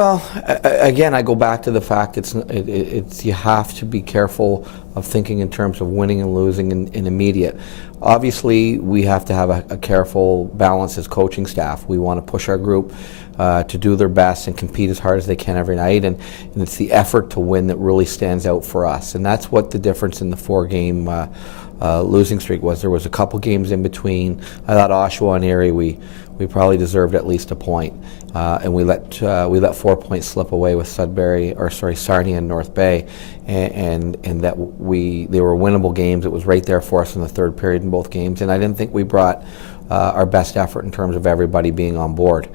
Well, again, I go back to the fact it's you have to be careful of thinking in terms of winning and losing in immediate. Obviously, we have to have a careful balance as coaching staff. We want to push our group to do their best and compete as hard as they can every night, and it's the effort to win that really stands out for us. And that's what the difference in the four-game losing streak was. There was a couple games in between. I thought Oshawa and Erie, we probably deserved at least a point, and we let 4 points slip away with Sarnia and North Bay, and that they were winnable games. It was right there for us in the third period in both games, and I didn't think we brought our best effort in terms of everybody being on board.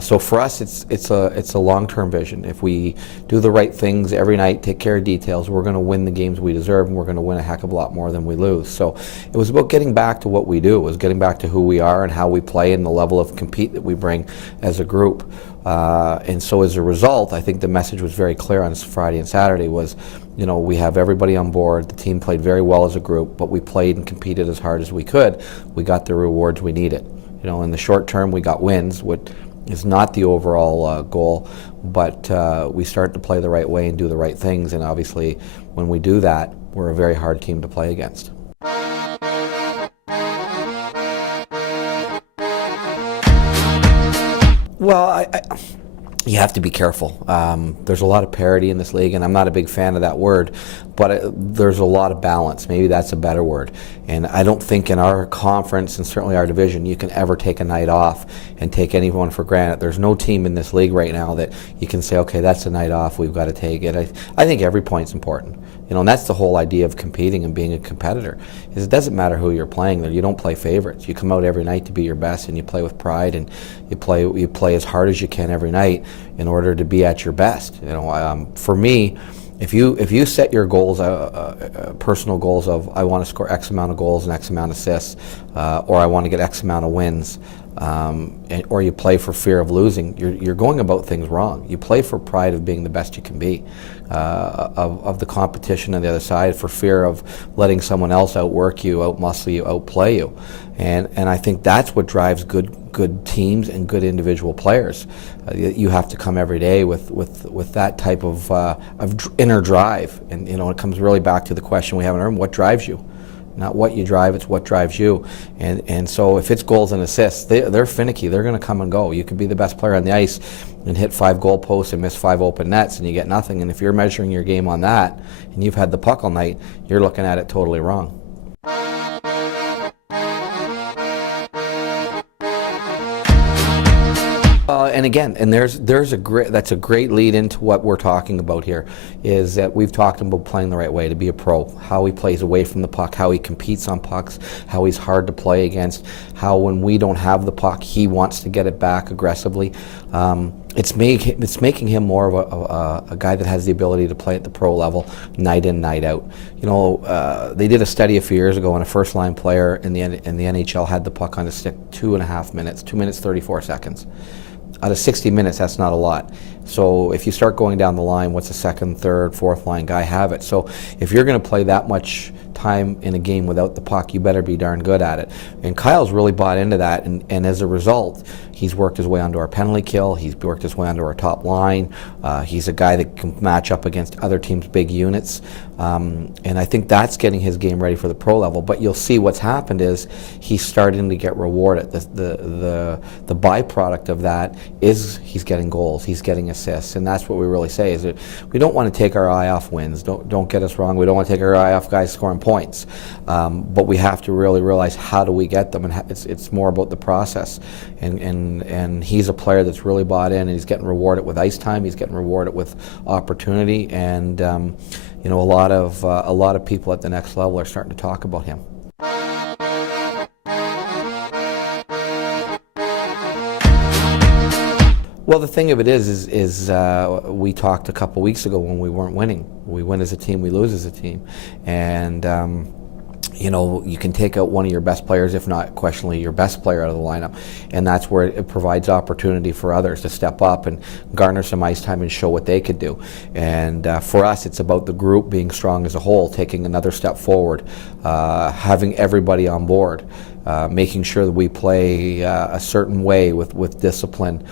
So for us, it's a long-term vision. If we do the right things every night, take care of details, we're going to win the games we deserve, and we're going to win a heck of a lot more than we lose. So it was about getting back to what we do. It was getting back to who we are and how we play and the level of compete that we bring as a group. And so as a result, I think the message was very clear on Friday and Saturday was, we have everybody on board. The team played very well as a group, but we played and competed as hard as we could. We got the rewards we needed. In the short term, we got wins, which is not the overall goal, but we started to play the right way and do the right things. And obviously, when we do that, we're a very hard team to play against. Well, you have to be careful. There's a lot of parity in this league, and I'm not a big fan of that word, but there's a lot of balance. Maybe that's a better word. And I don't think in our conference, and certainly our division, you can ever take a night off and take anyone for granted. There's no team in this league right now that you can say, okay, that's a night off, we've got to take it. I think every point's important. And that's the whole idea of competing and being a competitor, is it doesn't matter who you're playing. You don't play favorites. You come out every night to be your best, and you play with pride, and you play as hard as you can every night in order to be at your best. For me, if you set your goals, personal goals of I want to score X amount of goals and X amount of assists, or I want to get X amount of wins, or you play for fear of losing, you're going about things wrong. You play for pride of being the best you can be, of the competition on the other side, for fear of letting someone else outwork you, outmuscle you, outplay you, and I think that's what drives good teams and good individual players. You have to come every day with that type of inner drive, and it comes really back to the question we have in our room: what drives you? Not what you drive, it's what drives you. And so if it's goals and assists, they're finicky. They're going to come and go. You could be the best player on the ice and hit 5 goal posts and miss 5 open nets and you get nothing. And if you're measuring your game on that and you've had the puck all night, you're looking at it totally wrong. And again, that's a great lead into what we're talking about here, is that we've talked about playing the right way, to be a pro, how he plays away from the puck, how he competes on pucks, how he's hard to play against, how when we don't have the puck, he wants to get it back aggressively. It's making him more of a guy that has the ability to play at the pro level, night in, night out. They did a study a few years ago, and a first-line player in the NHL had the puck on his stick 2.5 minutes, 2 minutes 34 seconds. Out of 60 minutes, that's not a lot. So if you start going down the line, what's a second, third, fourth line guy have it? So if you're going to play that much time in a game without the puck, you better be darn good at it. And Kyle's really bought into that, and as a result, he's worked his way onto our penalty kill, he's worked his way onto our top line, he's a guy that can match up against other teams' big units, and I think that's getting his game ready for the pro level. But you'll see what's happened is he's starting to get rewarded. The byproduct of that is he's getting goals, he's getting assists, and that's what we really say, is that we don't want to take our eye off wins. Don't get us wrong, we don't want to take our eye off guys scoring points, but we have to really realize how do we get them, and it's more about the process. And he's a player that's really bought in, and he's getting rewarded with ice time, he's getting rewarded with opportunity, and a lot of people at the next level are starting to talk about him. Well, the thing of it is we talked a couple weeks ago when we weren't winning. We win as a team, we lose as a team, and you know, you can take out one of your best players, if not questionably your best player out of the lineup, and that's where it provides opportunity for others to step up and garner some ice time and show what they could do. And for us, it's about the group being strong as a whole, taking another step forward, having everybody on board, making sure that we play a certain way with discipline,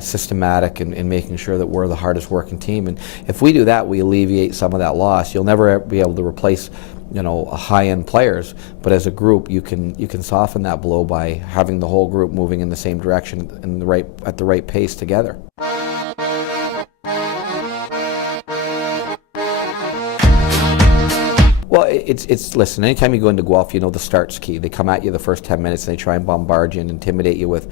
systematic, and making sure that we're the hardest working team. And if we do that, we alleviate some of that loss. You'll never be able to replace, you know, high-end players, but as a group, you can soften that blow by having the whole group moving in the same direction and at the right pace together. Well, listen, anytime you go into Guelph, you know the start's key. They come at you the first 10 minutes and they try and bombard you and intimidate you with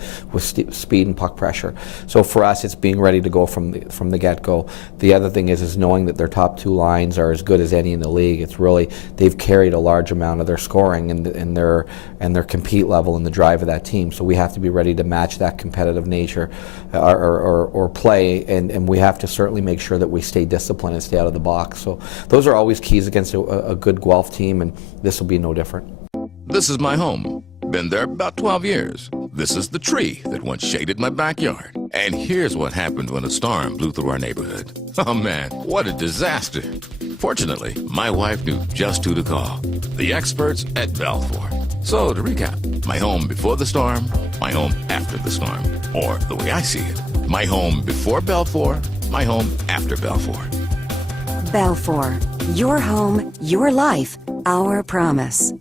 speed and puck pressure. So for us, it's being ready to go from the get-go. The other thing is knowing that their top two lines are as good as any in the league. It's really, they've carried a large amount of their scoring and their compete level and the drive of that team. So we have to be ready to match that competitive nature or play, and we have to certainly make sure that we stay disciplined and stay out of the box. So those are always keys against a good Guelph team, and this will be no different. This is my home. Been there about 12 years. This is the tree that once shaded my backyard. And here's what happened when a storm blew through our neighborhood. Oh man, what a disaster. Fortunately, my wife knew just who to call. The experts at Balfour. So to recap, my home before the storm, my home after the storm. Or the way I see it, my home before Balfour, my home after Balfour. Balfour, your home, your life, our promise.